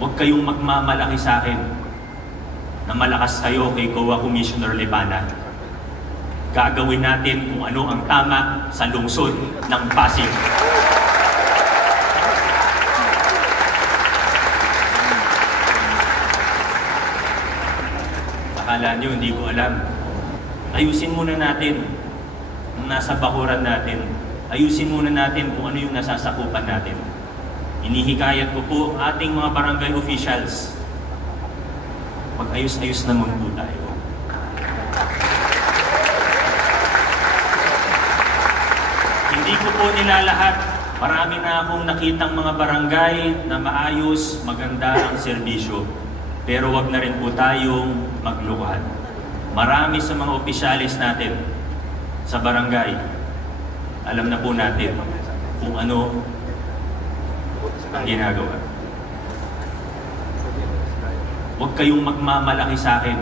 Huwag kayong magmamalaki sa akin na malakas kayo kay COA Commissioner Lepana. Gagawin natin kung ano ang tama sa lungsod ng Pasig. Akala nyo, hindi ko alam. Ayusin muna natin ang nasa bakuran natin. Ayusin muna natin kung ano yung nasasakupan natin. Inihikayat ko po ating mga barangay officials. Mag-ayos-ayos naman po tayo. Hindi ko po nilalahat. Marami na akong nakitang mga barangay na maayos, maganda ang serbisyo. Pero wag na rin po tayong maglukuhan. Marami sa mga opisyalis natin sa barangay, alam na po natin kung ano ang ginagawa. Huwag kayong magmamalaki sa akin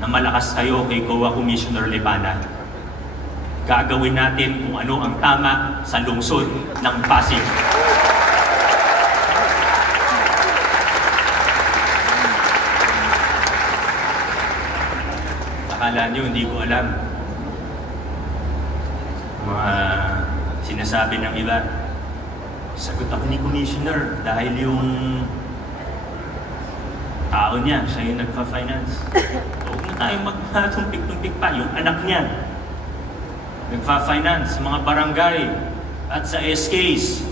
na malakas kayo kay COA Commissioner Lepana. Gagawin natin kung ano ang tama sa lungsod ng Pasig. Akala nyo, hindi ko alam. Mga sinasabi ng iba, sagot ako ni Commissioner dahil yung tao niya, siya yung nagpa-finance. Huwag na tayong magpatumpik-tumpik pa, yung anak niya. Nagpa-finance sa mga barangay at sa SKs.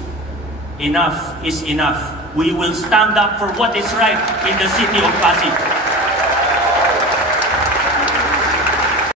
Enough is enough. We will stand up for what is right in the city of Pasig.